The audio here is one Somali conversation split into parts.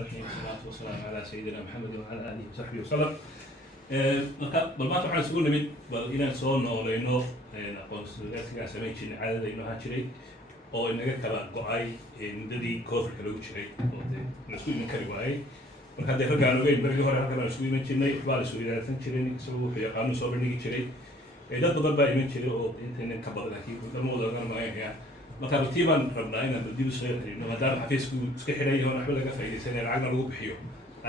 والصلاة والسلام على سيدنا محمد وعلى آله وصحبه وسلم. bal maanta waxaan isugu nimid bal inaan soo noolayno aqoonsigaasigaan samayn jirnay caadada inoo ahaan jiray oo inaga kala go-ay muddadii covidka lagu jiray oo dee la isku iman kari waayey. marka haddee raggaan ogeyn markii hore halkan aan isugu iman jirnay waxbaa la isu idaarsan jiray isagoo wuxuu yaqaanu soo bandhigi jiray dad badan baa iman jiray oo intaynan ka badan laakiin dhamooda ogan maayaya. marka runtii baan rabnaa inaan dib u soo xiriirno maadaama xafiisku iska xidhan yahay oo waxba laga faa'iidaysanaya lacagna lagu bixiyo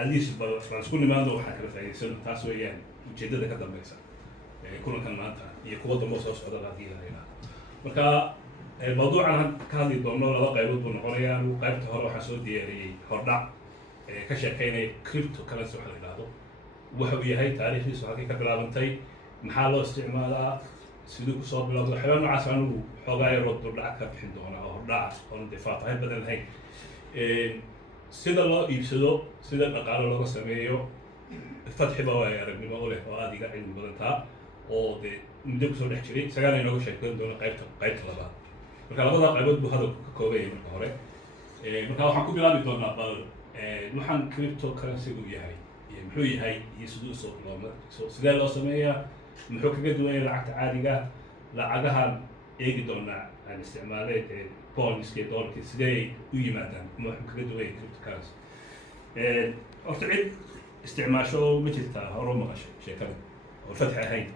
aliis baan isku nimaado waxaan kala faa'iidaysano taas weeyaan ujeeddada ka dambaysa kulankan maanta iyo kuwa dambe soo socda haddii la yidhaahdo. marka mawduucan ka hadli doono laba qaybood buu noqonayaa. qaybta hore waxaan soo diyaariyey hordhac ka sheekeynaya cryptocurrency waxa la yidhaahdo, waxa uu yahay taariikhdiisu halkay ka bilaabantay, maxaa loo isticmaalaa, siduu kusoo bilowday, waxyaaba noocaas anigu xoogaa yaroo duldhaca ka bixin doona oo hordhaca oon dee faahfaahin badan lahayn. sida loo iibsado, sida dhaqaalo looga sameeyo, fatxiba waa aragnimo u leh oo aad iga cilmi badantaa oo dee muddo kusoo dhex jiray isagaana inooga sheekeyn doona qaybta labaad. marka labadaa qaybood buu hadalku ka kooban yahay marka hore. marka waxaan ku bilaabi doonaa bal waxaan cryptocurrency-gu yahay iyo muxuu yahay iyo siduu usoo biloobma sidee loo sameeyaa, muxuu kaga duwan yahay lacagta caadiga, lacagahan eegi doonaa aan isticmaaleed bonds iyo dollarki sidee u yimaadaan ama wuxuu kaga duwan yahay cryptocurrency. horta cid isticmaasho ma jirtaa hore u maqashay sheekada oo fatxi ahayn?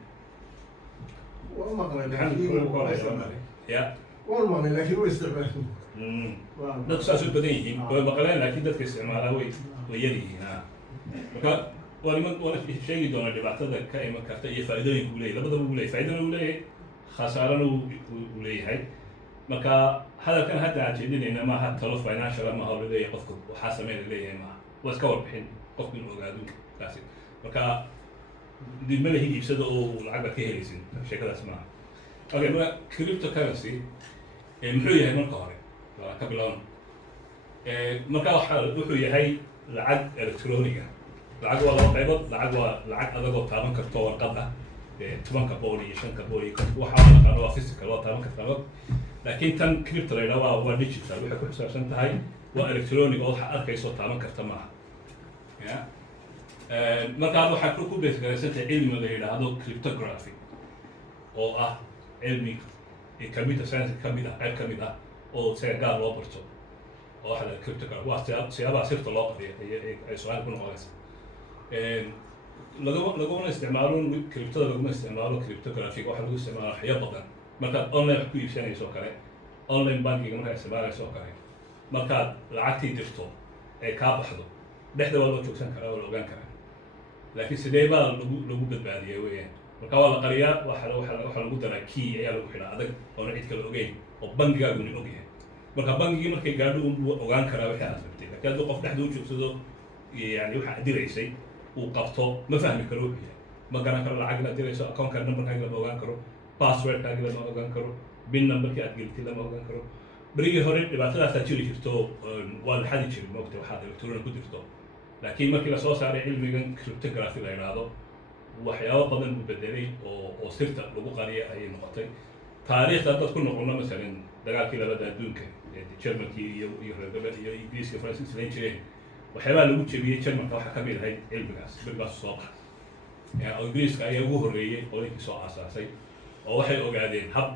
waan maqlay laakiin way isticmaaleen. dadku saas u badan yihiin way maqleen laakiin dadka isticmaalaa way yar yihiin. marka waana sheegi doonaa dhibaatada ka iman karta iyo faa'iidooyinka uu leeyahay. labadaba uu leeyahay, faa'iidana uu leeyahay, khasaarana uu leeyahay. marka hadalkan hadda aan jeedinayna maaha talo financial ama hawla leeyahay qofku waxaa sameyn leeyahay maaha, waa iska warbixin qofku inuu ogaado kaasi. marka dibma lahi iibsada oo lacag baad ka helaysin sheekadaas maaha. okay, marka cryptocurrency muxuu yahay marka hore waa ka bilowna. marka wuxuu yahay lacag electroniga. lacag waa laba qaybood. lacag waa lacag adagoo taaban karto warqad ah, 10 boqol iyo 5 boqol iyo waxaa la yaqaano waa physical, waa taaban kartaa. laakiin tan crypto la yidhaha waa digital, waxay ku xisaabsan tahay waa electronic oo waxaa arkayso taaban karta maaha. marka waxaa ku beesgaraysantahay cilmi la yidhaahdo cryptography oo ah cilmi computer science kamid ah, qayb kamid ah oo isaga gaar loo barto oo waxa la cryptography waa siyaabaha sirta loo qadiyo ay su-aal ku noqonaysa. laguma isticmaalo cryptada, laguma isticmaalo cryptography, waxaa lagu isticmaala waxyo badan. markaad online wax ku iibsanayso oo kale, online bankiga markaad isticmaalayso oo kale, markaad lacagtii dirto ee kaa baxdo dhexda waa loo joogsan karaa oo la ogaan karaa, laakiin sidee baa lagu badbaadiyaa weeyaan. marka waa la qariyaa, waxaa lagu daraa key ayaa lagu xidhaa adag oona cid kale ogeyn oo bankigaaguna ogyahay. marka bankigii markay gaadho uu ogaan karaa wixii aad rabtay, laakiin hadduu qof dhexda u joogsado yani waxa aad diraysay uu qabto ma fahmi karo wuxuu yahay, ma garan karo lacag inaad dirayso, account numberkaaga lama ogaan karo, passwordkaaga lama ogaan karo, bin numberkii aad gelitay lama ogaan karo. berigii hore dhibaatadaasaa jiri jirto, waa la xadi jiray moogta waxaad electronic ku dirto. laakiin markii lasoo saaray cilmigan cryptography la yidhaahdo waxyaabo badan uu bedelay oo sirta lagu qariya ayay noqotay. taariikhda dad ku noqono masalan dagaalkii labada adduunka Germankii iyo reer galbeed iyo Ingiriiska Faransiis islayn jireen, waxyaabaha lagu jebiyey Germanka waxaa ka mid ahayd cilmigaas. berigaas soo baxay oo Ingiriiska ayaa ugu horreeyey qolinkii soo aasaasay oo waxay ogaadeen hab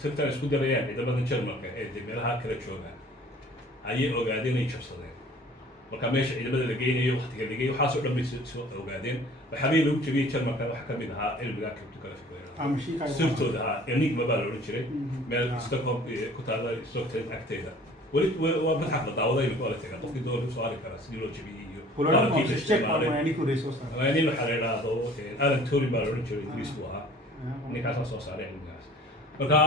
sirtan isku darayaan ciidamada Germanka ee meelaha kala joogaan ayay ogaadeen ay jabsadeen. marka meesha ciidamada la geynayo waqtiga la geeyo waxaasoo dhan bay soo ogaadeen. waxyaabihii lagu jebiyey Germanka waxaa ka mid ahaa cilmiga cryptography sirtooda ahaa enigma baa la odhan jiray. meel Stockholm ku taalla Stockholm agteeda weli waa madxaf la daawaday imika waa la tagaa, qofkii doona usoo ari karaa sidii loo jebiyey iyo nin waxaa la yidhaahdo Alan Turing baa la odhan jiray, Ingiriis buu ahaa, ninkaasaa soo saaray cilmigaas. marka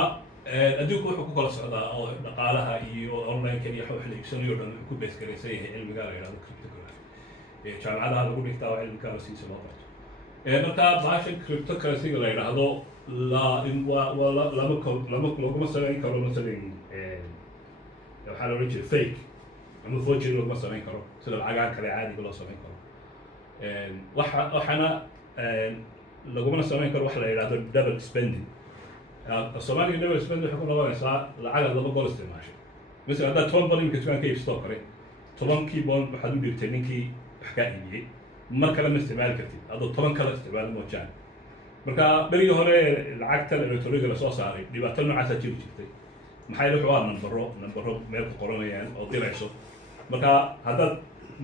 adduunku wuxuu ku kala socdaa oo dhaqaalaha iyo online-ka iyo wax la iibsanayo o dhan wuxuu ku beesgaraysan yahay cilmiga la yidhahdo cryptography. jaamacadaha lagu dhigtaa oo cilmigaa siisa loo barto. marka bahashan cryptocurrency-ga la yidhaahdo laguma samayn karo masalan waxaa la odhan jiray fake ama forgery laguma samayn karo sida lacagaha kale caadiga loo samayn karo. waxaana lagumana samayn karo waxa la yidhahdo double spending. Soomaaliga double spending waxay ku noqonaysaa lacagaad 2 goor isticmaashay مثلا هذا 10 بون يمكن كان كيف ستوك عليه 10 كي بون waxaad u dhigtay ninkii wax ka iibiyey mar kale ma isticmaali kartid adoo 10 kale isticmaal moojaan marka berigii hore lacagta electroniga la soo saaray dhibaato noocaas ah jiri jirtay maxay wuxuu waa nambaro meel ku qoranayaan oo dirayso marka haddaad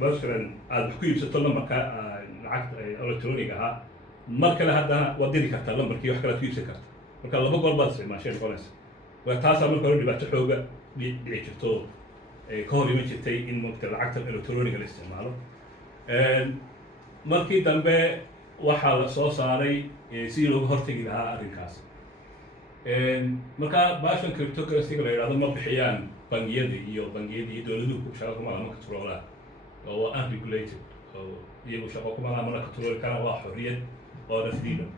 مثلا aad wax ku iibsato lambarka lacagta electroniga ah mar kale haddana waad diri kartaa lambarkii wax kale aad ku iibsan karta marka laba goor baad isticmaasheen noqonaysa waa taasaa marka hore dhibaato xooga dhici jirto ka hor iman jirtay in marka lacagta electroniga la isticmaalo markii dambe waxaa la soo saaray si looga hortagi lahaa arrinkaas marka baashan cryptocurrency-ga la yidhahdo ma bixiyaan bangiyada iyo dowladuhu shaqo kuma laha ma controlaan oo waa unregulated oo iyagu shaqo kuma laha mana control karaan waa xorriyad oo na freedom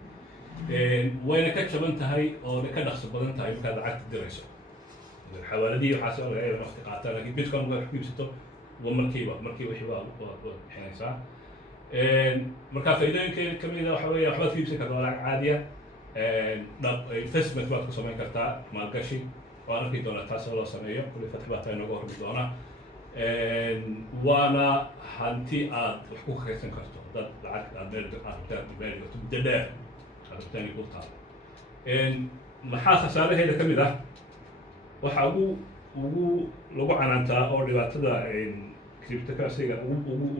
wayna ka jaban tahay oo ka dhaqso badan tahay markaad lacagta dirayso xawaaladii waxaa soo laga waqti qaataa laakiin bitcoin markaad ku iibsato markii wixii waa bixinaysaa marka faa'iidooyinkeeda ka mid ah waxa weeye waxbaad ku iibsan kartaa waa lacag caadiya investment baad ku samayn kartaa maalgashi waan arki doonaa taas oo loo sameeyo kulli fatix baa taa inooga hormi doonaa waana hanti aad wax ku kaydsan karto dad lacag aad meel rabtaan muddo dheer aad rabtaan ku taalo maxaa khasaaraheeda ka mid ah waxa ugu lagu canaantaa oo dhibaatada cryptocurrency-ga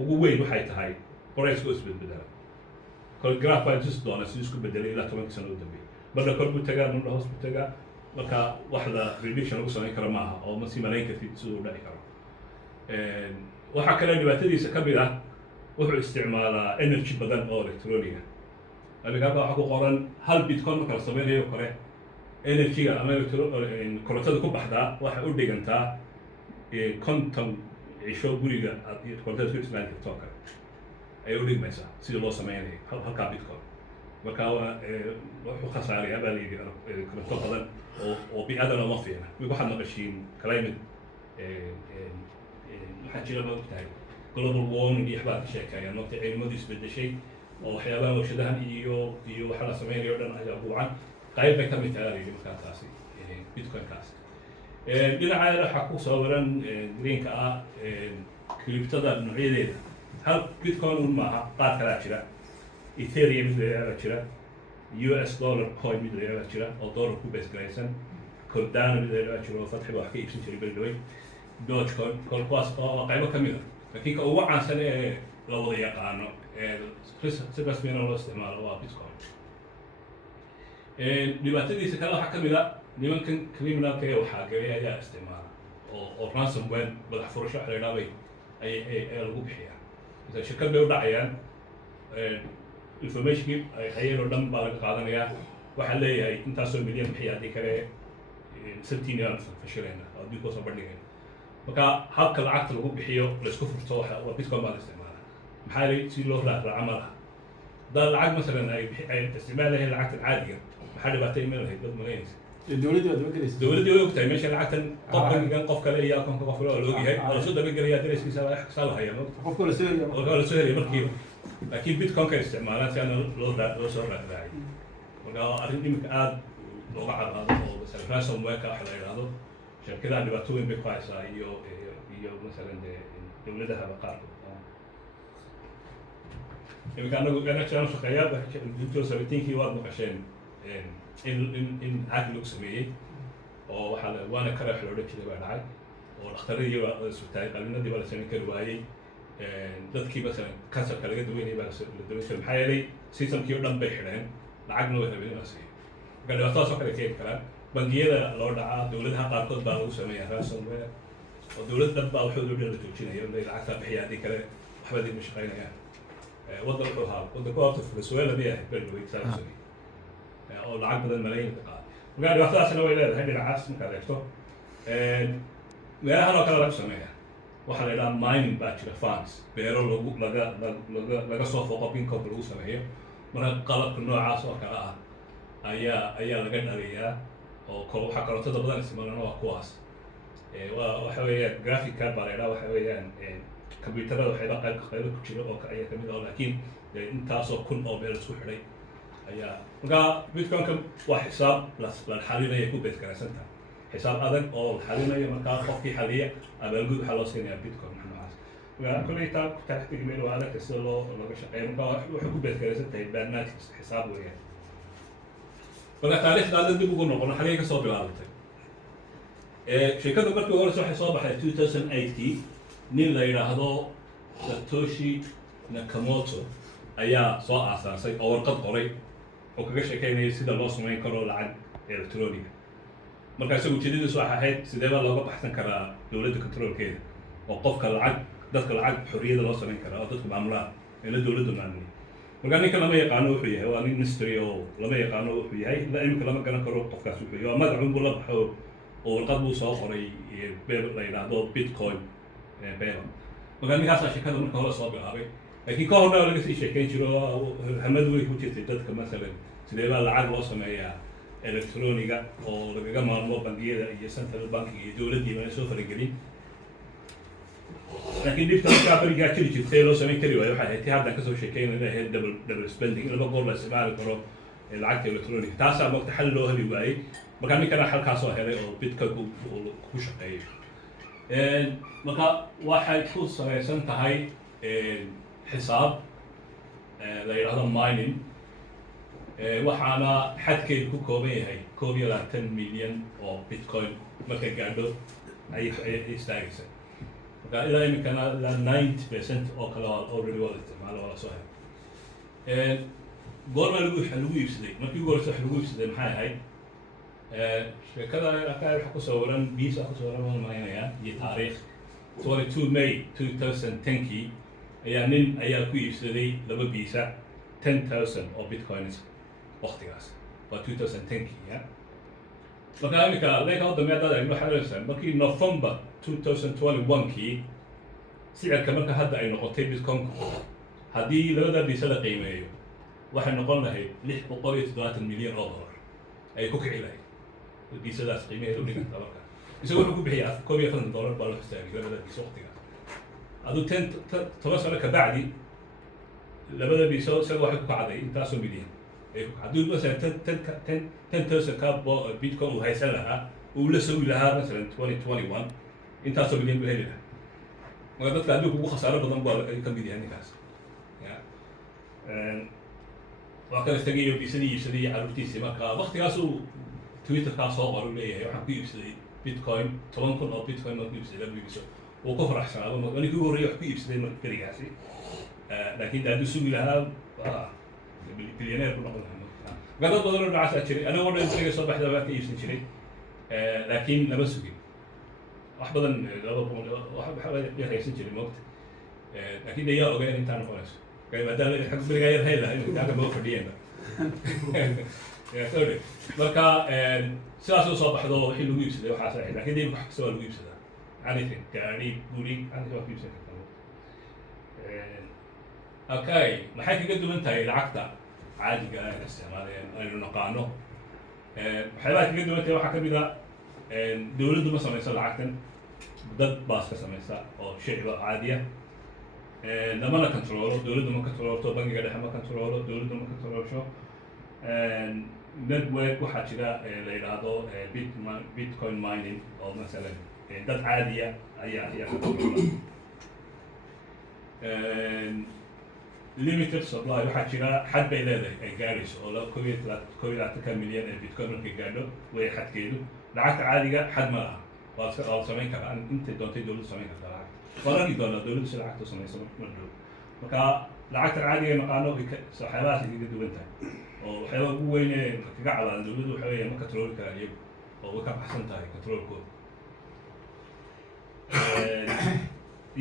ugu weyn waxay tahay price-ku isbedbedela kol graph baa tusi doona si isku bedelay ilaa 10 sano u dambeeyay marna kor buu tagaa marna hoos buu tagaa marka wax la prediction lagu samayn karo maaha oo ma si malayn kartid siduu u dhici karo waxaa kale dhibaatadiisa ka mid ah wuxuu isticmaalaa energy badan oo electroniga amiga waxaa ku qoran hal bitcoin marka la samaynayo kore energy-ga ama korontada ku baxdaa waxay u dhigantaa 50 cisho guriga aad korontada ku isticmaali karto kale ay u dhigmaysaa sida loo sameynayo halkaa bitcoin marka wuxuu khasaarayaa baa layidhi koronto badan oo bi-adana uma fiicna waxaad maqashiin climate waxaa jira ma ogtahay global warming iyo waxbaa ka sheekeeyaan waqti cimiladu isbedeshay oo waxyaabaha warshadahan iyo waxa la sameynayo dhan ayaa buucan qayb bay ka mid tahay layidhi markaa taasi bitcoin-kaas dhinacaada waxaa ku sawiran greenka ah cryptada noocyadeeda hal bitcoin un maaha qaar kalaa jira ethereum mid layaabaa jira US dollar coin mid layaabaa jira oo dollar ku beesgaraysan cardano mid layaabaa jira oo fatxi baa wax ka iibsan jiray berdhawey dogecoin kuwaas oo qaybo ka mid a laakiin ka ugu caansan ee la wada yaqaano si rasmiyana loo isticmaalo waa bitcoin dhibaatadiisa kale waxaa ka mid a nimankan criminalka ee waxaa galay ayaa isticmaala oo ransomware madax furasho wax la yidhaha ayaa lagu bixiyaa مثلا shirkad bay u dhacayaan informationkii hayeenoo dhan baa laga qaadanayaa waxaa leeyahay intaasoo milyan bixiya haddii kale sabtiin aan fashileyna oo adduunka soo bandhigayna marka habka lacagta lagu bixiyo laisku furto waa bitcoin baa la isticmaala maxaa lay si loo raaca ma laha haddaa lacag masalan ay isticmaal lahayn lacagtan caadiga maxaa dhibaato iman lahayd dad malaynaysa dowladda waa dabagelaysa dowladdii way ogtahay meesha lacagtan qof bangigan qof kale iyo akoonka qof kale oo la ogyahay oo lasoo dabagelaya dareeskiisa saa la hayaa qofka la soo heliyo oo la soo helaya markiiba laakiin bitcoin-ka isticmaalaan si aan loo soo raacraacay marka arrin iminka aada looga carqaado oo masalan ransomware-ka wax la yidhaahdo shirkadaha dhibaato weyn bay ku haysaa iyo masalan dowladahaba qaarkood iminka anagu NHN shaqeeyaa 2017-kii waad maqasheen in hack lagu sameeyey oo waxaa waana karax loo odhan jiray baa dhacay oo dhakhtaradii baa isbitaay qallinadii baa la samayn kari waayey dadkii masalan kansarka laga daweynayay baa la daweyn kari maxaa yeelay systemkii oo dhan bay xidheen lacagna way rabeen in la siiyo marka dhibaatadaas oo kale keeni karaan bangiyada loo dhacaa dowladaha qaarkood baa lagu sameeyaa ransomware oo dowlad dhan baa waxooda dhan la joojinayo inay lacagtaa bixiya haddii kale waxba dib ma shaqaynayaan waddan wuxuu ahaa waddanka horta Venezuela bay ahayd berlawey saa u sameeyey oo lacag badan malayn ka qaaday marka dhibaatadaasina way leedahay dhinacaas markaad eegto meelahan oo kale lagu sameeya waxaa la yidhaha mining baa jira farms beero laga soo foqo binkob lagu sameeyo marka qalabka noocaas oo kale ah ayaa laga dhaliyaa oo waxaa korontada badan isticmaalana waa kuwaas waxa weeyaan graphic card baa la yidhaha waxa weeyaan computerada waxayba qaybo ku jira oo ayaa kamid ah laakiin intaasoo kun oo meel isku xidhay ayaa marka bitcoin-ka waa xisaab la xalinaya ku beesgaraysantaha xisaab adag oo xalinayo markaa qofkii xaliya abaalgud waxaa loo siinayaa bitcoin noocaas marka kolley taa tactical meel waa adag sida looga shaqeeyo marka waxay ku beesgaraysan tahay mathematics xisaab weeyaan marka taariikhda hadda dib ugu noqono xagee ka soo bilaabatay sheekada markii horeysa waxay soo baxday 2008kii nin la yidhaahdo Satoshi Nakamoto ayaa soo aasaasay oo warqad qoray oo kaga sheekeynaya sida loo samayn karo lacag electronic marka isagu ujeedadiisu waxay ahayd sidee baa looga baxsan karaa dowladda controlkeeda oo qofka dadka lacag xorriyada loo samayn karaa oo dadku maamulaan ila dowladda maamuliya marka ninka lama yaqaano wuxuu yahay waa nin mystery oo lama yaqaano wuxuu yahay ilaa imika lama garan karo qofkaas wuxuu yahay waa magacun buu la baxo oo warqad buu soo qoray la yidhaahdo bitcoin beeban marka ninkaasaa sheekada marka hore soo bilaabay laakiin ka horna laga sii sheekeyn jiro hamad way ku jirtay dadka masalan sidee baa lacag loo sameeyaa electroniga oo lagaga maarmo bangiyada iyo central bankiga iyo dowladdii bana soo faragelin laakiin dhibta markaa berigaa jiri jirtay loo samayn kari waayo waxay ahayd tii haddaan kasoo sheekeynayna ahayd double spending laba goor la isticmaali karo lacagta electroniga taasaa mogta xal loo heli waayey marka ninkana xalkaasoo helay oo bitcoin ku shaqeeyo marka waxay ku salaysan tahay xisaab la yidhaahdo mining waxaana xadkeedu ku kooban yahay 21 milyan oo bitcoin markay gaadho ay istaagaysa marka ilaa iminkana ilaa 90% oo kale already waa la isticmaalo waa la soo helay goorma lagu iibsaday markii ugu horeysa wax lagu iibsaday maxay ahayd sheekada waxa ku sawiran biisa ku sawiran waan malaynayaa iyo taariikh 22 May 2010kii ayaa ku iibsaday laba biisa 10,000 oo bitcoins waqtigaas waa 2010kii ya marka imika leeka u dambeeya dad aynu xalaysan markii November 2021kii sicirka marka hadda ay noqotay bitcoin haddii labada biisa la qiimeeyo waxay noqon lahayd 670 milyan oo dollar ay ku kici lahayd biisadaas qiimaheedu u dhiganta marka isagu wuxuu ku bixiyaa $50 baa loo xisaabiyay labada biisa waqtigaas aduu 10 sano ka bacdi labada biiso isaga waxay ku kacday intaasoo milyan hadduu masalan 10,000 ka bitcoin uu haysan lahaa uu la sugi lahaa masalan 2021 intaasoo milyan buu heli lahaa marka dadka adduunka ugu khasaaro badan baa ka mid yahay ninkaas waa kala tagayo biisadii iibsaday iyo carruurtiisii marka waqtigaasuu twitterkaa soo qoru leeyahay waxaan ku iibsaday bitcoin 10,000 oo bitcoin baan ku iibsaday laba biiso wuu ku faraxsanaado ninkii ugu horreeyay wax ku iibsaday marka berigaasi laakiin hadduu sugi lahaa bilyaneer ku noqon lahaa marka dad badan oo dhacaasaa jiray anigoo dhan beriga soo baxda baa ka iibsan jiray laakiin lama sugin wax badan waxba haysan jiray moogta laakiin de yaa ogaan intaa noqonayso maadaama xag berigaa yar hay lahaa inuu kaaga moo fadhiyeenba marka sidaasuu soo baxdo wixii lagu iibsaday waxaas ahayd laakiin de wax kasta waa lagu iibsadaa anything gaari guri anything waa ku iibsan kartaa okay maxay kaga duwan tahay lacagta caadiga ah ee isticmaalayeen aynu naqaano waxyaabaha kaga duwan tahay waxaa ka mid ah dowladdu ma samayso lacagtan dad baas ka samaysa oo shicba caadiya lamana controlo dowladdu ma controlto bangiga dhexe ma controlo dowladdu ma controlsho network waxaa jira la yidhaahdo bitcoin mining oo masalan dad caadiya ayaa ka controla limited supply waxaa jira xad bay leedahay ay gaadhayso oo 21 milyan ee bitcoin markay gaadho way xadkeedu lacagta caadiga xad ma laha waa samayn karaa intay doontay dowladdu samayn kartaa lacagta waan arki doonaa dowladdu si lacagta samayso mar dhow marka lacagta caadiga naqaano waxyaabahaas kaga duwan tahay oo waxyaabaha ugu weyn ee kaga cadaan dowladdu waxa weeya ma controli karaan iyagu oo way ka baxsan tahay controlkooda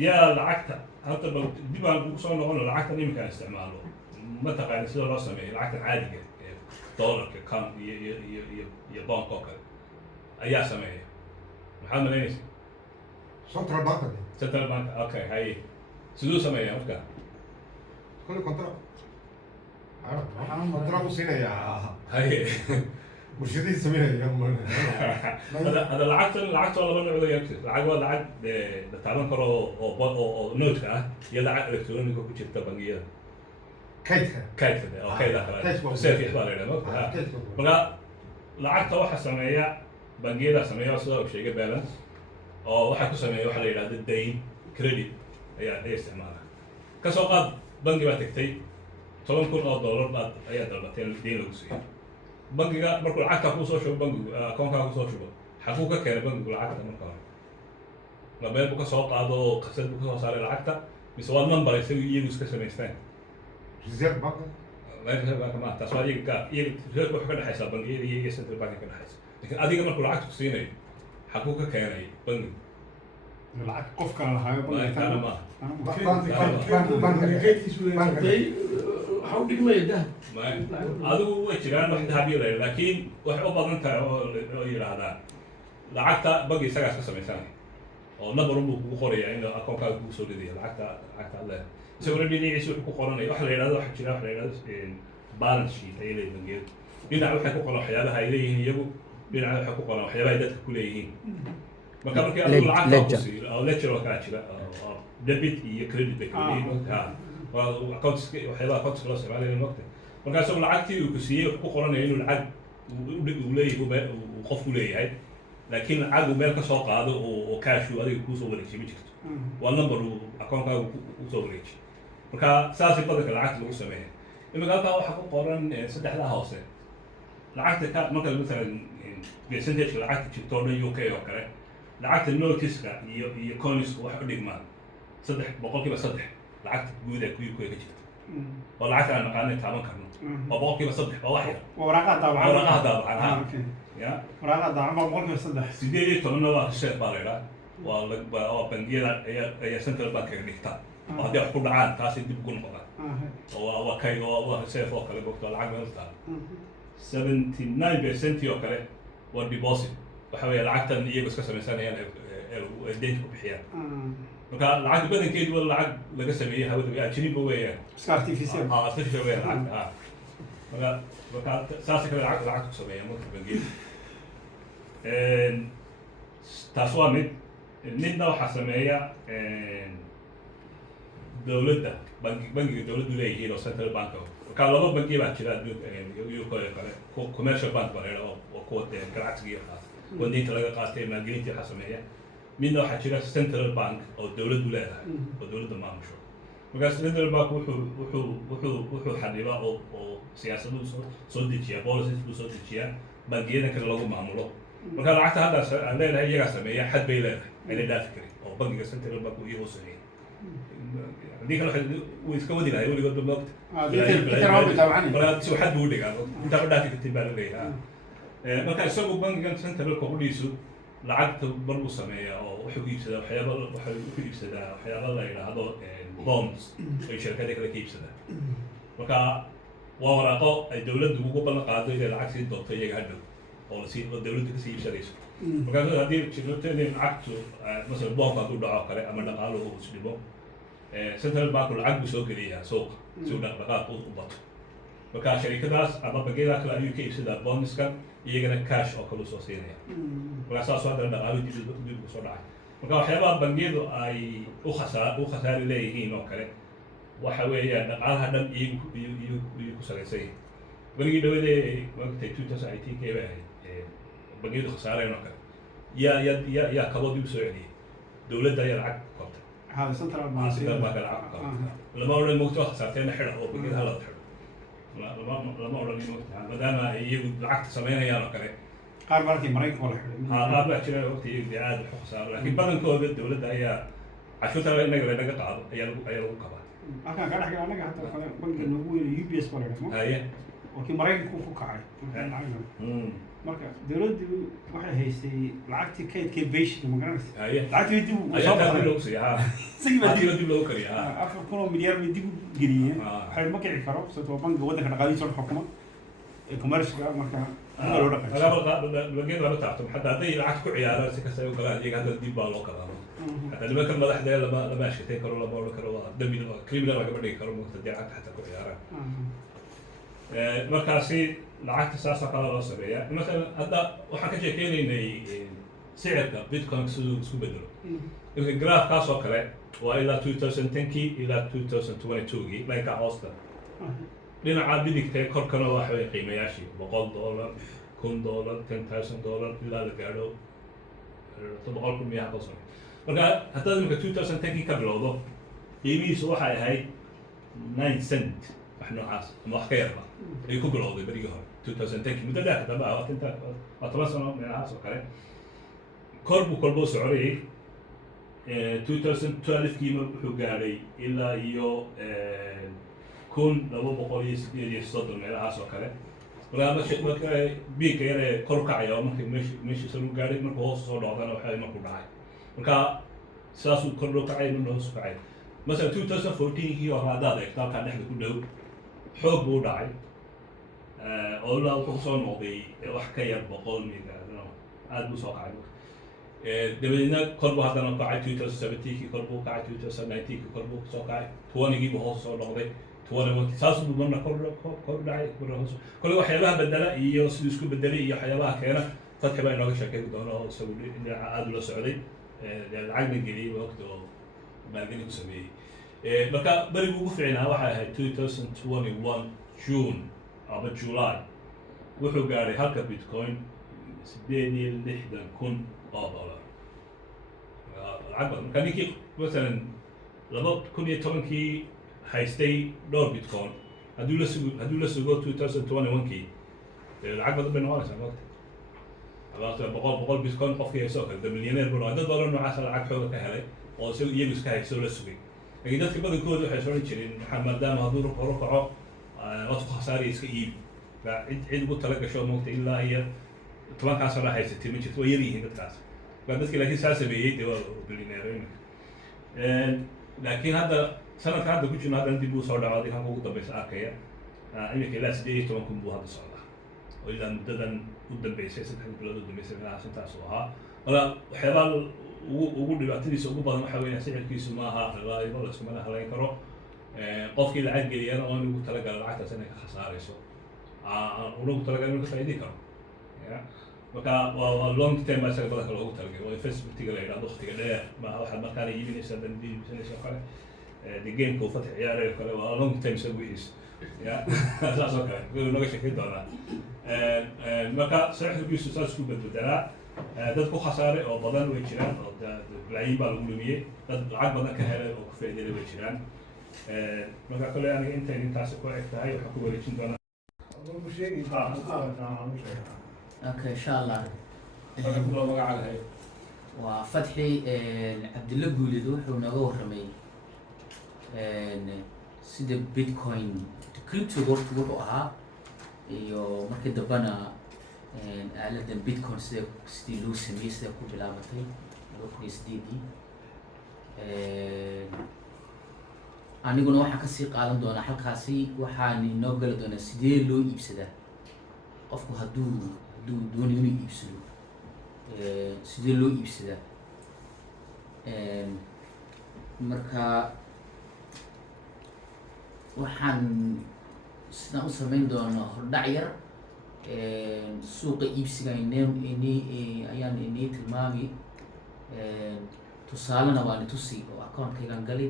yaa lacagta hadda bal dib aan ugu soo noqono lacagtan iminkaan isticmaalo ma taqaani sida loo sameeyo lacagta caadiga ee dollarka kan iyo bonk oo kale ayaa sameeya maxaad malaynaysa central bank central bank okay haye siduu sameeya marka كل كونترا كونترا وصينية haye مرشدين سميها يا مان هذا lacagta laba nooc weeye lacag waa lacag la taaban karo oo noodka ah iyo lacag electronic ku jirta bangiyada kaydka oo kayda kale safe baa la yiraahdaa marka lacagta waxa sameeya bangiyada sameeya sida uu sheegay balance oo waxa ku sameeya waxa la yiraahdo dayn credit ayaa isticmaala ka soo qaad bangi baa tagtay $10,000 baad ayaa dalbatay dayn lagu siiyo bangiga markuu lacagta ku soo shubo bangigu akoonka ku soo shubo xaquu ka keenay bangigu lacagta marka hore mabeel buu ka soo qaado qasad buu ka soo saaray lacagta mise waa number isagu iyagu iska samaystaan reserve bank reserve bank ma taas waa iyaga reserve wax ka dhaxaysa bangiyada iyo central bank ka dhaxaysa laakiin adiga markuu lacagta ku siinayo xaquu ka keenay bangigu lacag qof kale lahayo bangiga ma waxa u dhigmaya dahab adigu way jiraan wax dahabiya laakiin waxay u badan tahay oo yiraahdaan lacagta bangi isagaa ka samaysanaya oo number buu kugu qoraya in akoonkaaga kugu soo dhidiyo lacagta alle isagoo dhinaciisa wuxuu ku qoranaya waxa la yidhahdo waxa jira waxa la yidhahdo balance sheet ay leeyihiin bangiyadu dhinac waxay ku qoran waxyaabaha ay leeyihiin iyagu dhinaca waxay ku qoran waxyaabaha ay dadka ku leeyihiin marka markii adigu lacagta ku siiyo oo ledger oo kala jira oo debit iyo credit bay kala leeyihiin waa accounts waxyaabaha accounts loo isticmaalayo marka markaas oo lacagtii uu ku siiyay ku qoranayo inuu lacag uu leeyahay uu qofku leeyahay laakiin lacag uu meel ka soo qaado oo cash uu adiga kuu soo wareejiyo ma jirto waa number uu akoonkaaga u soo wareejiyo marka saasay badanka lacagta lagu sameeya imika halkaa waxaa ku qoran saddexdaa hoose lacagta ka marka masalan percentage lacagta jirto oo dhan UK oo kale lacagta notice-ka iyo coins-ka wax u dhigmaan 3% lacagta guud ee UK ka jirta oo lacagta aan naqaanay taaban karno oo 3% oo wax yar waraqada daabacan ya waraqada daabacan 3% sideed iyo tobanna waa reserve baa la yidhaha waa bangiyada ayaa central bank ka dhigta oo haddii wax ku dhacaan taasi dib ugu noqdaan oo waa kayd oo waa reserve oo kale goobta lacag meel taal 79% oo kale waa deposit waxa weeye lacagtan iyagu iska samaysanayaan ee deynta ku bixiyaan marka lacag badankeedu waa lacag laga sameeyay hawada ajnabi weeyaan iska artificial artificial weeyaan lacag marka saas kale lacag ku sameeya marka bangiyada taas waa midna waxaa sameeya dowladda bangiga dowladdu leeyihiin oo central bank marka laba bangi baa jira adduunka kale commercial bank baa la yidhaha oo kuwa ganacsiga iyo qaata kuwa deynta laga qaatay maalgelinta waxaa sameeya midna waxaa jira central bank oo dowladdu leedahay oo dowladda maamusho markaas central bank wuxuu xadhiba oo siyaasaddu soo dejiya policies buu soo dejiyaa bangiyada kale lagu maamulo marka lacagta haddaas aan leenahay iyagaa sameeya xad bay leedahay ayna dhaafi karin oo bangiga central bank uu iyagoo sameeyay haddii kale wuu iska wadi lahay weligood ba moogta si xad buu u dhigaa intaa ma dhaafi kartin baa la leeyahay marka isagu bangigan centralka qudhiisu lacagta mar buu sameeyaa oo wuxuu iibsadaa waxyaaba la yidhaahdo bonds ay shirkada kale ka iibsadaan marka waa waraaqo ay dowladdu ugu ballan qaado inay lacag sii doonto iyaga hadhow oo dowladdu kasii iibsanayso markaas haddii jirto inay lacagtu masalan boonka hadduu dhaco kale ama dhaqaaluhu uu isdhimo central bank lacag buu soo geliyaa suuqa si uu dhaqdhaqaaq u bato marka sharikadaas ama bangiyada kale ayuu ka iibsadaa bondskan iyagana cash oo kale u soo siinaya markaa saasoo haddana dhaqaaluhu dib ugu soo dhacay marka waxyaabaha bangiyadu ay u khasaari leeyihiin oo kale waxa weeyaan dhaqaalaha dhan iyu ku salaysan yahay berigii dhawadee maagtay 2018 bay ahayd bangiyadu khasaareen oo kale yaa kabood dib u soo celiyay dowladda ayaa lacag ku qabtay هذا سنترال baa ka lacag ku qabtay lama odhan mogto khasaarteena xidha oo bangiyada halada xidho lama odhan mogta maadaama ay iyagu lacagta samaynayaan oo kale qaar markii maraykanka wala xidhay qaar baa jira waqti iyagu aad wax u khasaaro laakiin badankooda dowladda ayaa cashuurta inaga lanaga qaado ayaa lagu qabaa halkaan ka dhexgala anaga hataa kale bangiga noogu weyn UBS baa la yidhaha haye wakii maraykanku ku kacay marka dowladdu waxay haysay lacagtii kaydkee beyshiga ma garanaysa haye lacagtii dib u soo ayaa loogu siiyaa isagii baa dib loogu kariyaa 4,000 milyan bay dib u geliyeen waxay ma kici karo sababtoo bangiga waddanka dhaqaalihiisa xukuma ee commercialka marka loo dhaqay bangiyada lama taabto xataa hadday lacag ku ciyaaraan si kasta ay u galaan iyaga hadda dib baa loo qadaa حتى لما كان مدح ده لما شفتين كانوا ولا بقول كانوا دمي كريمنال ولا قبل كانوا مقتدي حتى كل عيارة مركزي لعكت ساسا قال الله سبيا مثلا هذا وحكى شيء كذي إنه سعر بيتكوين سو بدلو يمكن جراف كاسو كله وإلى 2010 إلى 2022 كي لايك أوستا لأن عاد بدك تكر كانوا واحد قيمة ياشي $100 $1,000 $10,000 ilaa la gaadho 700,000 miyaha ka soo marka haddaad imika 2010 ka bilowdo qiimihiisu waxay ahayd 9 cent wax noocaas ama wax ka yarba ay ku bilowday berigii hore 2010 muddo dheer dambe ah waa 10 sano meelahaas oo kale kor buu kolba u soconayay 2012 kiima wuxuu gaadhay ilaa iyo 1,238 meelahaas oo kale marka biigka yar ee kor u kacaya oo markay meeshiisa lagu gaadhay markuu hoos soo dhocdana waxay markuu dhacay marka sidaasuu kor loo kacay marna hoos u kacay مثلا 2014 oo haddaad eegto halkaa dhexda ku dhow xoog buu u dhacay oo ilaa wuxuu kusoo noqday wax ka yar 100 mega aad buu soo kacay dabadeedna kor buu haddana u kacay 2017 kor buu kacay 2019 kor buu soo kacay 20 buu hoos soo noqday 21 saas buu marna kor dhacay marna hoos kale waxyaabaha bedela iyo siduu isku bedelay iyo waxyaabaha keena dadka baa inooga sheekeyn doona oo isagu dhinaca aad ula socday lacagna geliyay waqti oo maalgelin ku sameeyey marka berigu ugu fiicnaa waxay ahayd 2021 June ama July wuxuu gaadhay halka bitcoin 68,000 oo dollar lacag badan marka ninkii masalan 2010kii haystay dhowr bitcoin hadduu la sugo 2021kii lacag badan bay noqonaysaa maogta boqol bitcoin qofkii haystoo kale milyaneer buu noqday dad badan noocaasa lacag xooga ka helay oo isaga iyagu iska haysto la sugay laakiin dadka badankooda waxay soo jireen maadaama hadduu horo kaco waad ku khasaariya iska iibi cid ugu tala gasho moogta ilaa iyo 10 sano haysatay ma jirto waa yar yihiin dadkaas marka dadkii laakiin saa sameeyey dee waa bilyaneerooyin laakiin hadda sanadka hadda ku jirno haddana dib uu soo dhaco adiga halka ugu dambeysa arkaya iminka ilaa 18,000 buu hadda socdaa oo ilaa muddadan u dambeysay 3 bilood u dambeysay meelahaas intaas uu ahaa marka waxyaabaa ugu dhibaatadiisa ugu badan waxa weeyaan sicirkiisu maaha reliable iskuma halayn karo qofkii lacag geliyana oo ugu talagala lacagtaas inay ka khasaarayso ugu talagala inuu ka faa'iidi karo marka waa long term baa isaga badanka loogu talagalay waa investmentiga la yidhahdo waqtiga dheer maaha waxaad markaana iibinaysaa dan iibsanaysa kale de gameka uu fatix ciyaarayo kale waa long term isaga wixiis saas oo kale wuu naga sheekeyn doonaa marka sicirkiisu saas ku bedbedelaa dad ku khasaaray oo badan way jiraan oo balaayiin baa lagu lumiyey dad lacag badan ka helay oo ku faa'iiday way jiraan marka kale aniga intay intaasi ku eg tahay waxaan ku wareejin doonaa اوكي ان شاء الله وفتحي عبد الله قوليد wuxuu naga warramay sida bitcoin crypto wuxuu ahaa iyo markii dambana aaladan bitcoin sidii loo sameeyey sida ku bilaabatay 2008 aniguna waxaan kasii qaadan doonaa halkaasi waxaan inoo gali doonaa sidee loo iibsadaa qofku hadduu doonayo inuu iibsado sidee loo iibsadaa marka waxaan sidaan u samayn doonaa hordhac yar suuqa iibsiga ayaan inii tilmaami tusaalena waani tusi oo account-kaygaan gali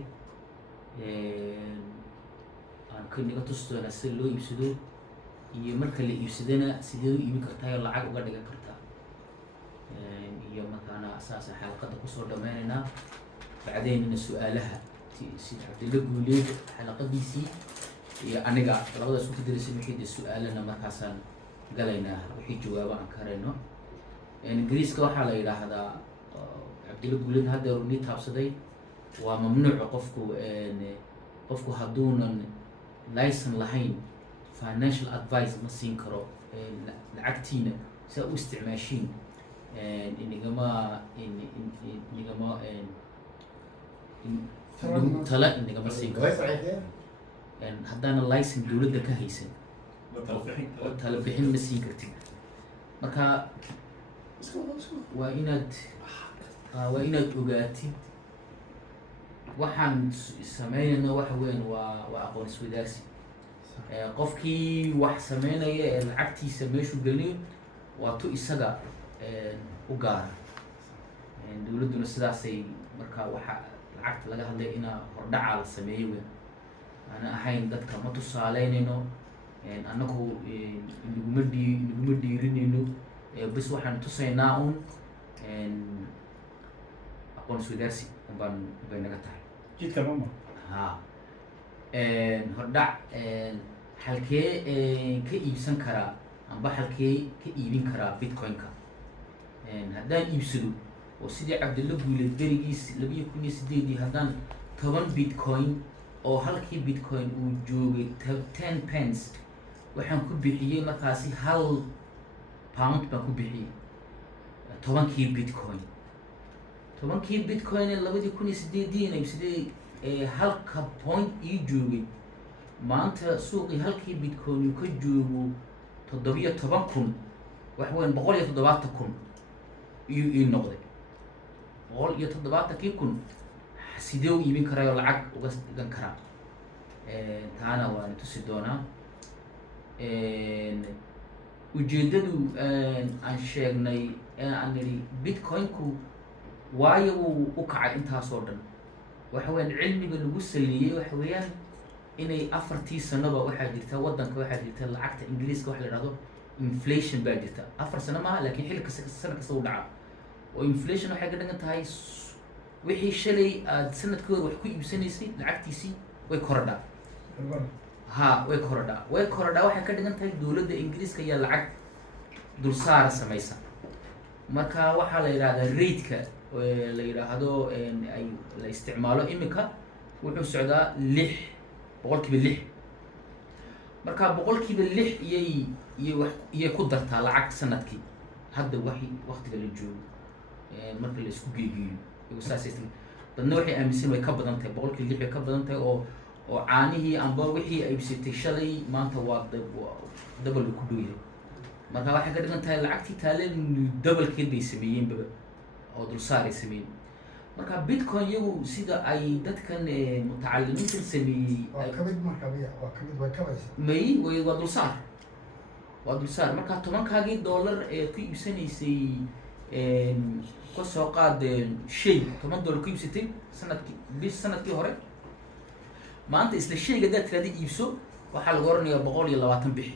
aan kaniga tusi doonaa sida loo iibsado iyo marka la iibsadana sidee u iibin kartaa oo lacag uga dhigan kartaa iyo markaana saasa xalaqada kusoo dhameynaynaa bacdeynina su-aalaha si cabdilla guuleed xalaqadiisii iyo aniga labadaas ku kadaraysa wixii de su-aalana markaasaan galaynaa wixii jawaabo aan karayno ingiriiska waxaa la yidhaahdaa cabdilla guuleed hadda ni taabsaday waa mamnuuca qofku hadduunan licen lahayn financial advice ma siin karo lacagtiina si aad u isticmaashiin tala inagama siin karo haddaana licen dowladda ka haysan tala bixin ma siin kartid marka waa inaad ogaatid waxaan sameynayna waxa weyn waa aqoon iswadaagsi qofkii wax sameynaya ee lacagtiisa meeshuu geliyo waa tu isaga u gaara dowladduna sidaasay marka waxa lacagta laga hadlay inaa hordhacaa la sameeyo weyn aana ahayn dadka ma tusaaleynayno annagu naguma dhiirinayno bas waxaan tusaynaa un aqoon isweydaarsi bay naga tahay jidka lama ha hordhac halkee ka iibsan karaa amba halkee ka iibin karaa bitcoin-ka haddaan iibsado oo sidii cabdilla guuleed berigiis 2008 haddaan 10 bitcoin oo halkii bitcoin uu joogay 10 pence waxaan ku bixiyey markaasi hal pound baan ku bixiyey 10kii bitcoin 10kii bitcoin ee 2008 iibsaday halka point ii joogay maanta suuqii halkii bitcoin uu ka joogo 17,000 wax weyn 170,000 iyuu ii noqday 170,000 sidee u iibin karayoo lacag uga dhigan karaa taana waan tusi doonaa ujeeddadu aan sheegnay aan nidhi bitcoin-ku waayo wuu u kacay intaasoo dhan waxa weyaan cilmiga lagu saleeyey waxa weeyaan inay 4 sanoba waxaa jirta waddanka waxaa jirta lacagta ingiriiska waxa la idhahdo inflation baa jirta 4 sano maaha laakiin xilli kasta sana kasta u dhaca oo inflation waxay ka dhigan tahay wixii shalay aad sanadkooda wax ku iibsanaysay lacagtiisii way korodhaa way korodhaa waxay ka dhigan tahay dowladda ingiriiska ayaa lacag dulsaara samaysa marka waxaa la yidhahdaa rate-ka la yidhaahdo ay la isticmaalo imika wuxuu socdaa 6% marka 6% iyay ku dartaa lacag sanadkii hadda waqtiga la joogo marka la isku geegeeyo dadna waxay aaminsan way ka badan tahay 6% way ka badan tahay oo caanihii amba wixii ay ibsatay shalay maanta waa double ku dhow yahay marka waxay ka dhigan tahay lacagtii taaleen double-keed bay sameeyeenba oo dulsaar ay sameeyeen marka bitcoin iyagu sida ay dadkan mutacalimiintan sameeyey waa dulsaar marka 10kaagii dollar ee ku iibsanaysay ka soo qaadeen shay $10 ku iibsatay sanadkii hore maanta isla shayga haddaad tiraada iibso waxaa lagu oranayaa 120 bixi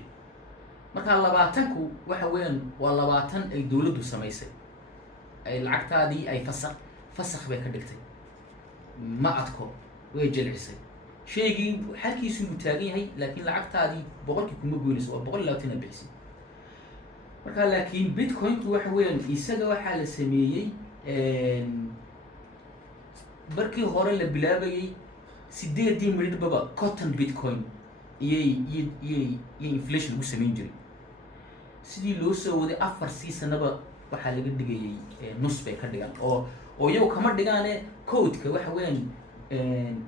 marka 20ku waxa weeyaan waa 20 ay dowladdu samaysay ay lacagtaadii ay fasakh bay ka dhigtay ma adko way jilcisay shaygii xalkiisu uu taagan yahay laakiin lacagtaadii 100 kuma goynayso waa 120 bixi marka laakiin bitcoin-ku waxa weeyaan isaga waxaa la sameeyey markii hore la bilaabayay 8 milyanbaba cotton bitcoin iyay inflation lagu samayn jiray sidii loo soo waday 4 sanaba waxaa laga dhigayay nus bay ka dhigaan oo iyagu kama dhigaane codeka waxa weeyaan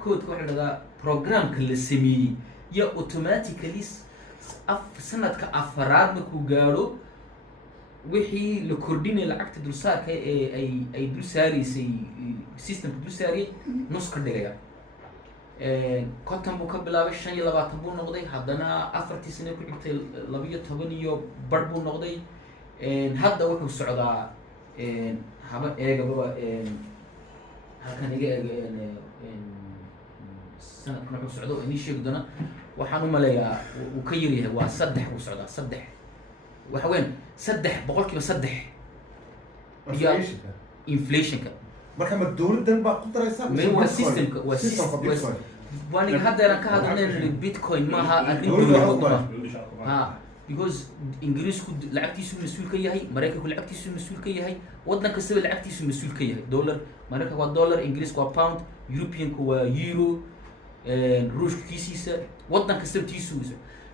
codeka waxa la dhahdaa programka la sameeyey iyo automatically sanadka afaraad markuu gaadho wixii la kordhinay lacagta dulsaarka ee ay dul saaraysay systemka dul saarayay nus ka dhigaya cotton buu ka bilaabay 25 buu noqday haddana 4 sano ku xigtay 12 iyo bar buu noqday hadda wuxuu socdaa haba eegaba halkan iga sanadkan wuxuu socdo inii sheegi doona waxaan u maleeyaa uu ka yaryahay waa 3 buu socdaa 3 waxa weyn 3% iyo inflationka marka ma dowladdan baa ku daraysaa waa systemka waan hadda ka hadlaynaa bitcoin maaha arrin dowladda because ingiriisku lacagtiisu mas'uul ka yahay mareykanku lacagtiisu mas'uul ka yahay waddan kastaba lacagtiisu mas'uul ka yahay dollar mareykanku waa dollar ingiriisku waa pound europeanku waa euro ruushku kiisiisa waddan kastaba tiisu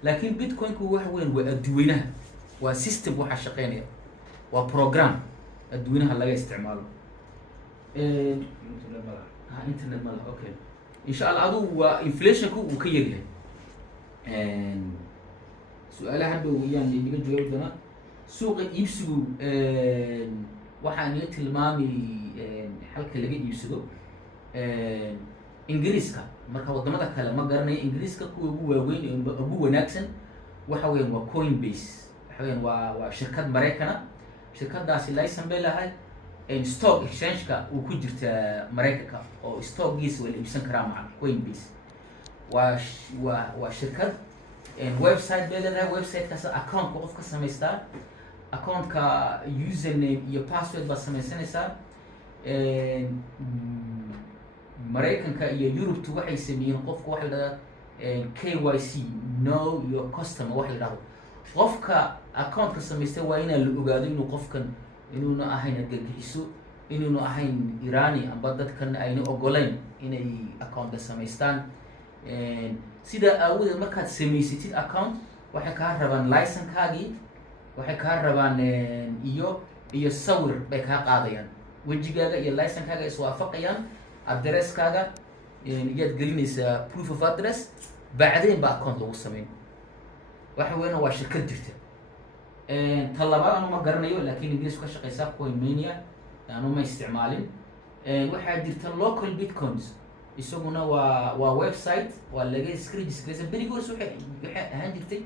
laakiin bitcoin-ku waxa weyn waa adduweynaha waa system waxa shaqeynaya waa program adduweynaha laga isticmaalo internet ma laha okay insha Allah adu waa inflationku uu ka yaryahay su-aalaha hadda weeyaan inaga jawaab doona suuqa iibsigu waxaan la tilmaamay halka laga iibsado ingiriiska marka wadamada kale ma garanayo ingiriiska kuwa ugu waaweyn ugu wanaagsan waxa weeyaan waa Coinbase waxa weeyaan waa shirkad Mareykana shirkadaasi license bay lahayd stock exchange-ka uu ku jirta Mareykanka oo stock-giisa waa la iibsan karaa macna Coinbase waa shirkad website bay leedahay websitekaas accountka qof ka samaystaa accountka username iyo password baad samaysanaysaa maraykanka iyo yurubtu waxay sameeyeen qofka waxa la dhahdaa KYC know your customer waxa la dhahdo qofka accountka samaystay waa inaa la ogaado inuu qofkan inuuna ahayn argagixiso inuuna ahayn irani amba dadkan ayna ogolayn inay accountka samaystaan sidaa aawadeed markaad samaysatid account waxay kaa rabaan licenkaagii waxay kaa rabaan iyo sawir bay kaa qaadayaan wejigaaga iyo licenkaaga iswaafaqayaan addresskaaga iyaad gelinaysaa proof of address bacdeen baa account lagu sameyn waxa weeyana waa shirkad jirta ta labaad anu ma garanayo laakiin ingiriis ka shaqeysaa Coinmania anu ma isticmaalin waxaa jirta local bitcoins isaguna waa website waa laga register berigoos waxay ahaan jirtay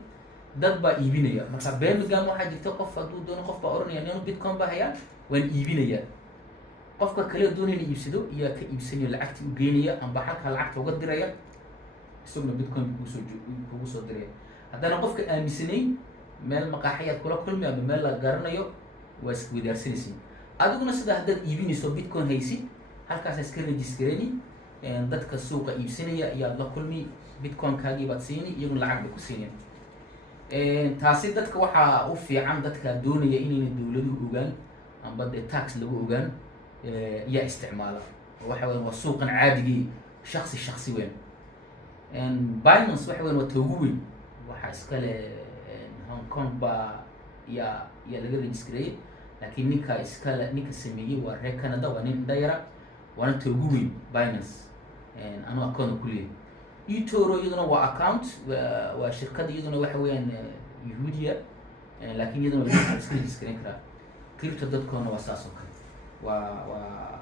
dad baa iibinaya marka Birmingham waxaa jirta qof hadduu doono qof baa oranaya inuu bitcoin baa hayaan waan iibinaya qofka kale doonaya iibsado iyo ka iibsanayo lacagta u geenaya amba halka lacagta uga diraya isaguna bitcoin kugu soo diraya haddana qofka aaminsanayn meel maqaaxiyaad kula kulmi ama meel la garanayo waa iska wadaarsanaysiin adiguna sida haddaad iibinayso bitcoin haysid halkaas iska registreni dadka suuqa iibsanaya ayaad la kulmi bitcoin-kaagii baad siini iyaguna lacag bay ku siinayaan taasi dadka waxaa u fiican dadka doonaya inayna dawladuhu ogaan amba dee tax lagu ogaan yaa isticmaala waxa weyan waa suuqan caadigii shaksi weyn Binance waxa weyan waa ta ugu weyn waxaa iskale Hong Kong baa yaa laga registreyey laakiin ninka sameeyey waa reer Canada waa nin dhayara waana ta ugu weyn Binance anu account ku leeyahay eToro iyaduna waa account waa shirkad iyaduna waxa weeyaan Yahuudiya laakiin iyaduna waa iska register karaa crypto.com waa saas oo kale waa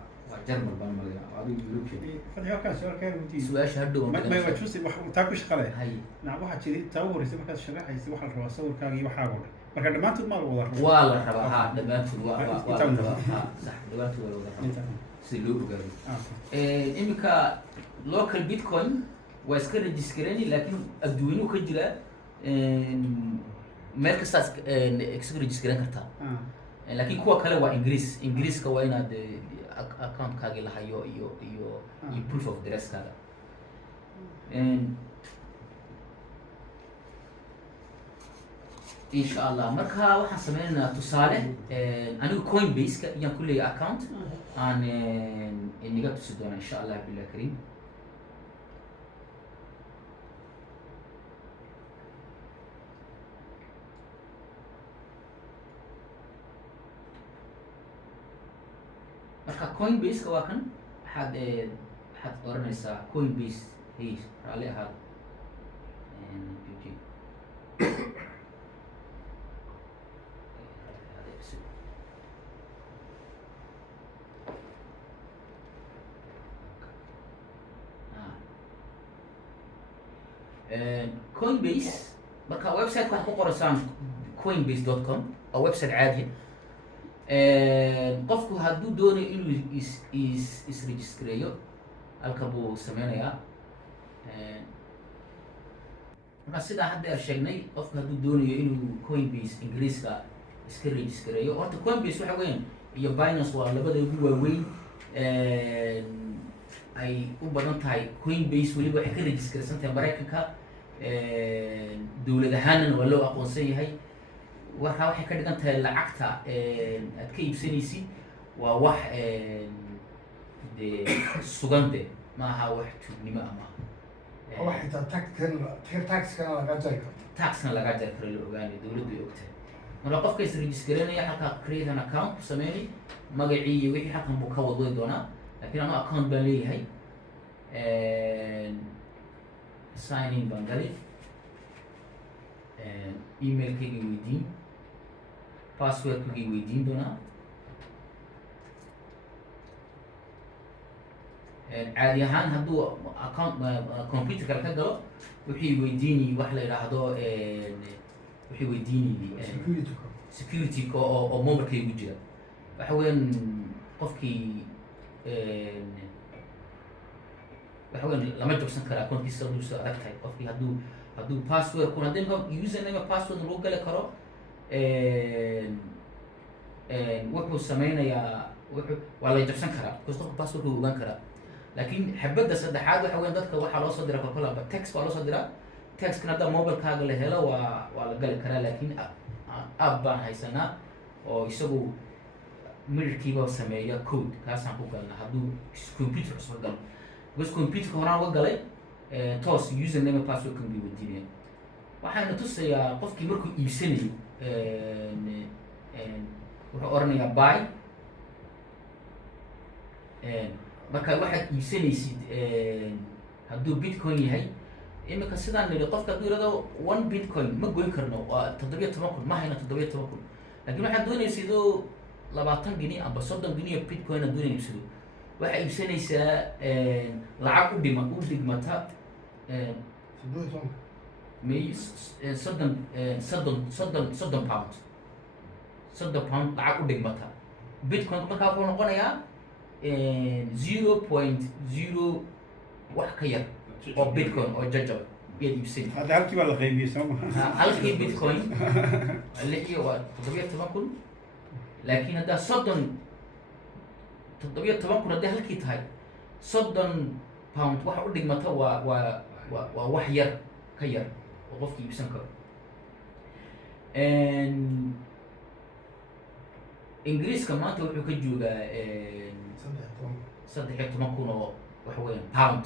German baan malaya adigu European fadhiyo ka soo kale intii su'aasha hadhow ma wajhusi wax taa ku shaqalay hay waxa jiray taa horeysay markaad shaqaysay waxa la rabaa sawirkaaga iyo waxa go'ay marka dhamaantood ma wada rabaa waa la rabaa dhamaantood waa sax dhamaantood waa wada rabaa si loo ogaado imika local bitcoin waa iska registreni laakiin adduunyadu ka jira meel kasta iska registeran kartaa laakiin kuwa kale waa ingiriiska waa inaad account-kaagii lahayo iyo proof of address-kaaga insha Allah marka waxaan sameynaynaa tusaale anigu Coinbase-ka ayaan ku leeyahay account aan iniga tusi doona insha Allah billahi karim marka Coinbase-ka waa kan waxaad oranaysaa Coinbase hey raalli ahaad Coinbase marka website waxaad ku qoraysaan coinbase.com oo website caadi qofku hadduu doonayo inuu is-registereeyo halka buu sameynayaa marka sidaa hadda sheegnay qofku hadduu doonayo inuu Coinbase ingiriiska iska registereeyo horta Coinbase waxa weeyaan iyo Binance waa labada ugu waaweyn ay u badan tahay Coinbase weliba waxay ka registersan tahay Maraykanka dawlad ahaanna waa loo aqoonsan yahay waxay ka dhigan tahay lacagta aad ka iibsanaysid waa wax dee sugante maaha wax tuugnimo ama wax xitaa taxkana laga jari karto taxna laga jari karo la ogaanay dawladdu ay ogtahay marka qofka is registeranaya halka create an account ku sameeyay magacii iyo wixii halkan buu ka wadwadi doonaa laakiin anu account baan leeyahay sign in baan galay emailkayga weydiin passwordkayga weydiin doonaa caadi ahaan hadduu account computerka ka galo wixii weydiini wax la yidhaahdo wixii weydiini security oo mobilkaygu jira waxa weeyaan qofkii waxa weyn lama jabsan kara accountkiisa hadduu soo adag tahay qofkii hadduu password kuna hadii username password lagu gali karo wuxuu sameynayaa waa la jabsan karaa because qofka passwordka uu ogaan karaa laakiin xabadda saddexaad waxa weyn dadka waxaa loo soo diraa kolkolaba text baa loo soo diraa textkana haddaa mobilekaaga la helo waa la gali karaa laakiin app baan haysanaa oo isagu mirarkiiba sameeya code kaasaan ku galna hadduu computer cusub galo because computerka horaan uga galay toos username password kan bay wadiinaya waxayna tusayaa qofkii markuu iibsanayo wuxuu oranayaa buy marka waxaad iibsanaysid hadduu bitcoin yahay imika sidaan nidhi qofka hadduu yihahdo 1 bitcoin ma goyn karno waa 17,000 ma hayna 17,000 laakiin waxaad doonaysid oo 20 gini amba 30 gini oo bitcoin aad doonay iibsado waxaa iibsanaysaa lacag u dhigmata may 30 pound 30 pound lacag u dhigmata bitcoin markaa wuxuu noqonayaa 0.0 wax ka yar oo bitcoin oo jajab yaad iibsani hadda halkii baa la qaybiyey soo maha halkii bitcoin lixiyo waa 17,000 laakiin haddaa 17,000 hadday halkii tahay 30 pound waxa u dhigmata waa wax yar ka yar oo qofkii iibsan karo ingiriiska maanta wuxuu ka joogaa 13,000 oo waxa weeyaan pound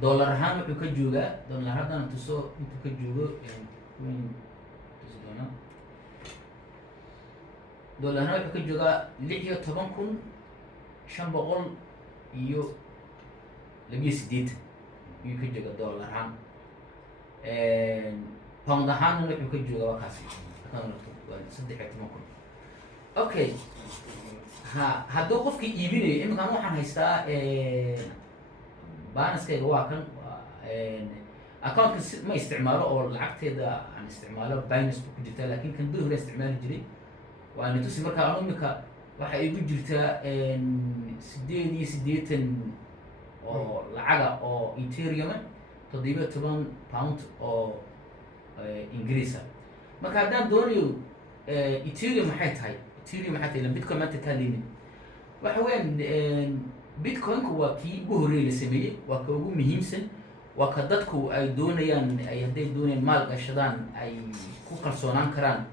dollar ahaan wuxuu ka joogaa dollar haddana tuso intuu ka joogo dollar ahaan wuxuu ka joogaa 16,582 ayuu ka jooga dollar ahaan pound ahaanna wuxuu ka joogaa wakaasi 13,000 okay hadduu qofkii iibinayo iminkaan waxaan haystaa banaskayga waa kan accountka ma isticmaalo oo lacagteeda aan isticmaalo binance ku jirtaa laakiin kan bil hore isticmaali jiray waana tusi markaa anu imika waxa igu jirtaa 8 oo lacaga oo ethereum 17 pound oo ingiriisa marka haddaan doonayo ethereum maxay tahay bitcoin maanta ka hadlaynin waxa weeyaan bitcoinku waa kii ugu horreeyay la sameeyey waa ka ugu muhiimsan waa ka dadku ay doonayaan hadday doonayaan maal gashadaan ay ku kalsoonaan karaan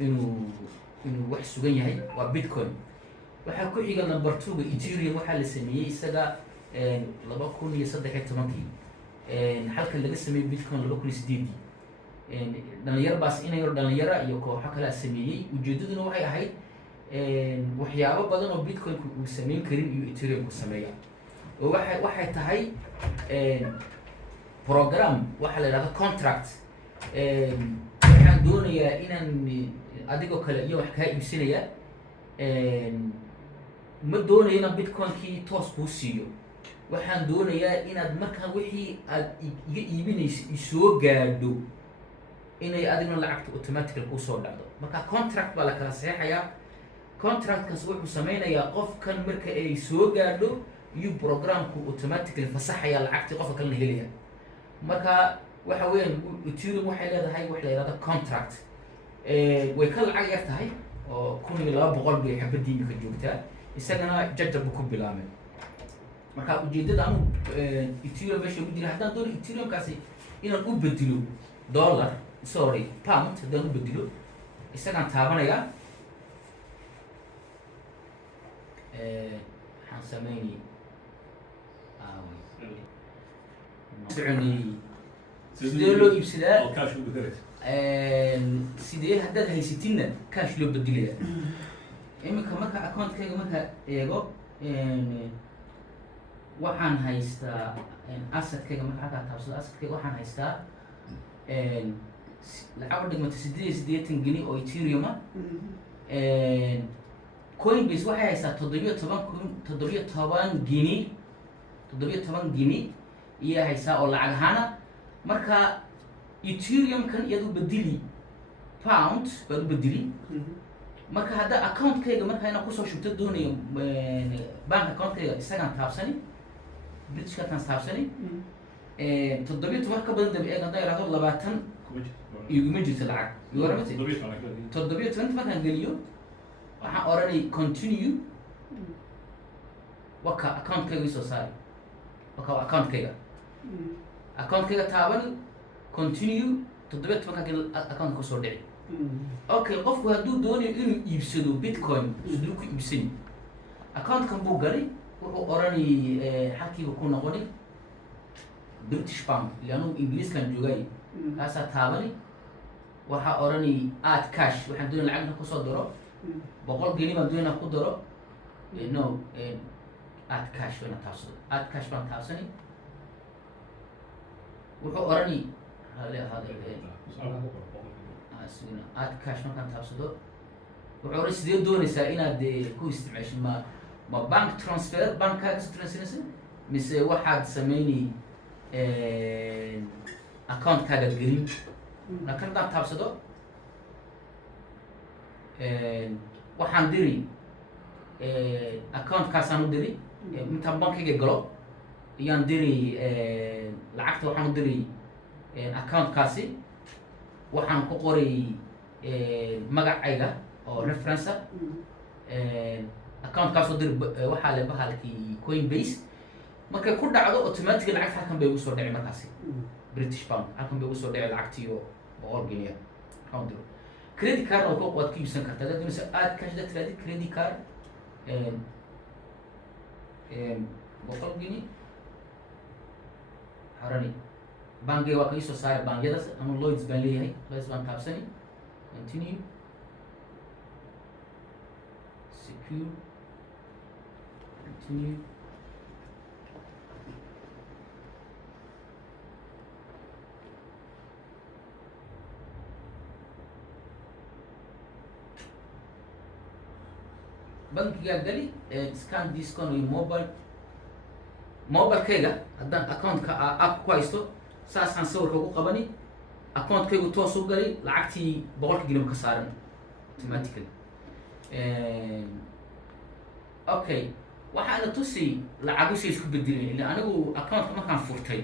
inuu wax sugan yahay waa bitcoin waxaa ku xiga number 2ga ethereum waxaa la sameeyey isaga 2013 halka laga sameeyey bitcoin 2008 dhalinyarbaas inay dhalinyaro iyo kooxo kale sameeyey ujeedaduna waxay ahayd waxyaabo badan oo bitcoinku uu sameyn karin iyo ethereum ku sameeya oo waxay tahay program waxaa la yidhahda contract waxaan doonayaa inaan adigoo kale iyo wax kaa iibsanaya ma doonayo inaan bitcoinkii toos kuu siiyo waxaan doonayaa inaad markaa wixii aad iga iibinaysa isoo gaadho inay adigna lacagta automatical kusoo dhacdo marka contract baa la kala saxeexayaa contractkaas wuxuu sameynayaa qofkan marka ay soo gaadho iyo programku automatically fasaxaya lacagtii qofka kalena helaya marka waxa weeyaan ethereum waxay leedahay wax la yidhahdo contract way ka lacag yar tahay oo 1,200 bay xabadii imika joogtaa isagana jajabku ku bilaabay marka ujeedada anu ethereum meesha ugu jira haddaan doono ethereumkaasi inaan u bedilo dollar pound haddaan u bedilo isagaan taabanayaa waxaan sameynay sidee loo iibsadaa sidee haddaad haysatinna cash loo bedilaya iminka marka accountkayga marka eego waxaan haystaa assetkayga marka halkaa taabsado assetkayga waxaan haystaa lacag u dhigmata 8 gini oo ethereum coinbase waxay haysaa 17 gini iyo haysaa oo lacag ahaana marka ethereum-kan iyad u bedili pound baad u bedili marka hadda accountkayga marka inaan kusoo shubto doonayo bank accountkayga isagaan taabsani britishka taabsanay toddobiyo toban ka badan dambe eeg haddaan ihahdo 20 iguma jirto lacag iyo waramati toddobiyo toban markaan geliyo waxaan oranay continue waka account-kayga isoo saari waka waa account-kayga taabani continue toddobiyo tobanka gel account kusoo dhici okay qofku hadduu doonayo inuu iibsado bitcoin siduu ku iibsani account-kan buu galay wuxuu oranay xalkiiba ku noqoni British pound lianu ingiriiskan joogay kaasaa taabani waxaa oranay add cash waxaan doonay lacagna kusoo diro 100 geni baan doonaa ku diro no add cash wana taabsado add cash baan taabsani wuxuu oranay add cash markaan taabsado wuxuu oranay sidee doonaysaa inaad ku isticmaasho ma bank transfer bankkaaga transferaysa mise waxaad sameynay account-kaaga gelin laakiin haddaan taabsado waxaan diri account-kaasaan u diri intaan bankayga galo ayaan diri lacagta waxaan u diri account-kaasi waxaan ku qoray magacayga oo reference account-kaasoo diri waxaa le bahalkii Coinbase markay ku dhacdo automatically lacagta halkan bay ugu soo dhici markaasi British pound halkan bay ugu soo dhici lacagtii oo 100 geniya account diro credit card oo waad ku iibsan kartaa dad mise aad cash da tiraadi credit card 100 geni harani bangiga waa ka soo saaray bangiyadaas ama Lloyds baan leeyahay Lloyds baan taabsani continue secure continue bankiga gali scan discount iyo mobile-kayga haddaan account-ka app ku haysto saasaan sawirka ugu qabani account-kaygu toos u gali lacagtii 100 geni ka saaran automatically okay waxaana tusi lacagu shay isku bedelin ilaa anigu account-ka markaan furtay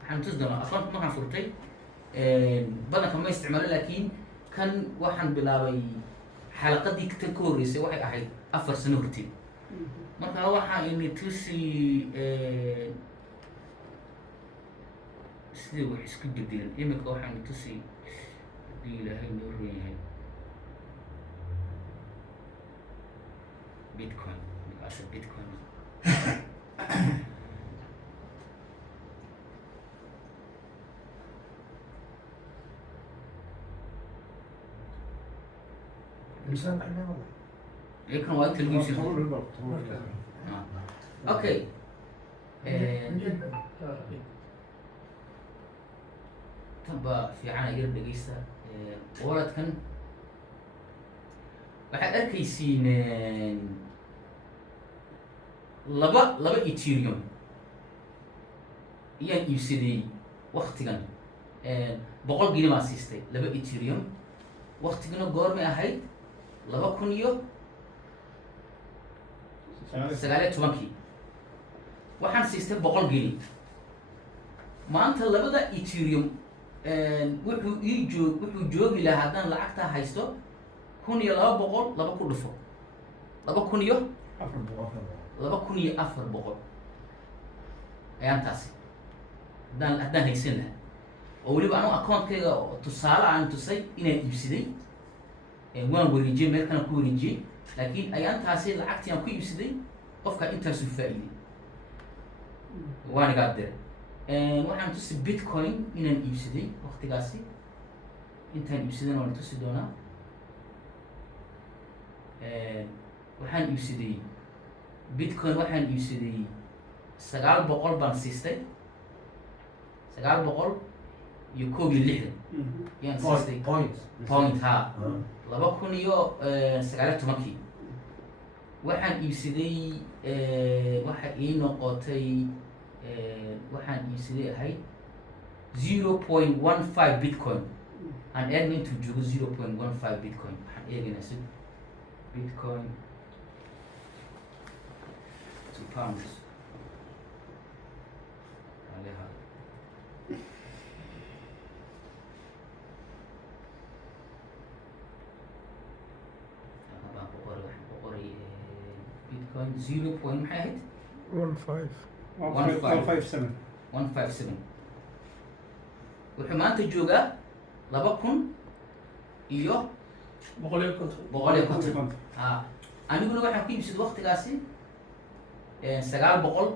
waxaan tusi doonaa account markaan furtay badanka ma isticmaalo laakiin kan waxaan bilaabay xalaqadii tan ka horreysay waxay ahayd 4 sano horteed marka waxaa ini tusi sidii wax isku bedelan imika waxaan tusi hadii ilaahay noo reeyahay bitcoin markaasa bitcoin إنسان إحنا والله. kan waa inta lagu iibsan okay tan baa fiican yar dhegeysta waladkan waxaad arkaysiin laba Ethereum iyaan iibsaday waktigan 100 geni baan siistay 2 Ethereum waktigana goormay ahayd 2019 waxaan siistay 100 geni maanta labada Ethereum wuxuu joogi lahaa haddaan lacagtaa haysto 1200 laba ku dhufo 2400 ayaan taasi haddaan haysan lahaa oo weliba anu account-kayga tusaale aan tusay inaan iibsaday waan wareejiyey meel kana ku wareejiyey laakiin ayaan taasi lacagtii aan ku iibsaday qofka intaasu faa'iiday waan igaa diray waxaan tusi bitcoin inaan iibsaday waktigaasi intaan iibsadayna waan tusi doonaa waxaan iibsaday bitcoin waxaan iibsaday 900 baan siistay 900 iyo 61 yaan siistay point ha 2019 waxaan iibsaday waxa ii noqotay waxaan iibsaday ahayd 0.15 bitcoin aan eegna intuu joogo 0.15 bitcoin waxaan eegaynaa si bitcoin to pounds maxay ahayd 15. 157 157 wuxuu maanta joogaa 2,000 boqol iyo konton. boqol iyo konton aniguna waxaan ku iibsaday waqtigaasi 900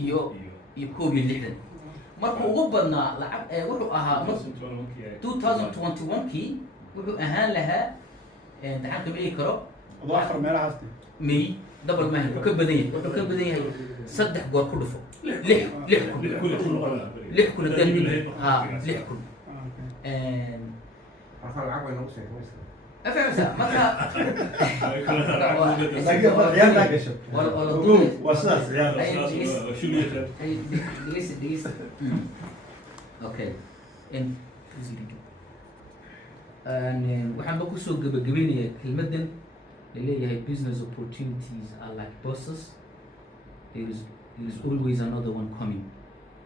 iyo 61 marka ugu badnaa lacag wuxuu ahaa 2021kii wuxuu ahaan lahaa daxalka ma ii karo afar meelahaas may double maahi wuxuu ka badan yahay 3 goor ku dhufo 6 kun 6 kun haddaan dhigi 6 kun Afal lacag way nagu sheekaysaa. afahmsa marka waa sidaas ciyaar dhegeysta okay waxaan ba kusoo gabagabeynayaa kelmadan laleeyahay business opportunities are like buses there is always another one coming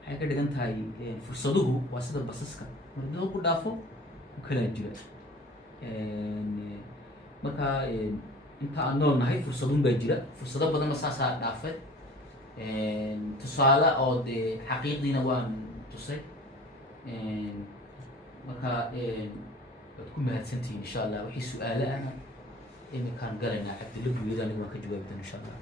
waxay ka dhigan tahay fursaduhu waa sida basaska mardada ku dhaafo ku kalaa jira marka inta aan nool nahay fursadun baa jira fursado badanna saasaa dhaafay tusaale oo dee xaqiiqdiina waan tusay marka waad ku mahadsantihiin insha allah wixii su-aale ahna iminkaan galaynaa cabdilla guuyada aniga waan ka jawaabi doona insha allah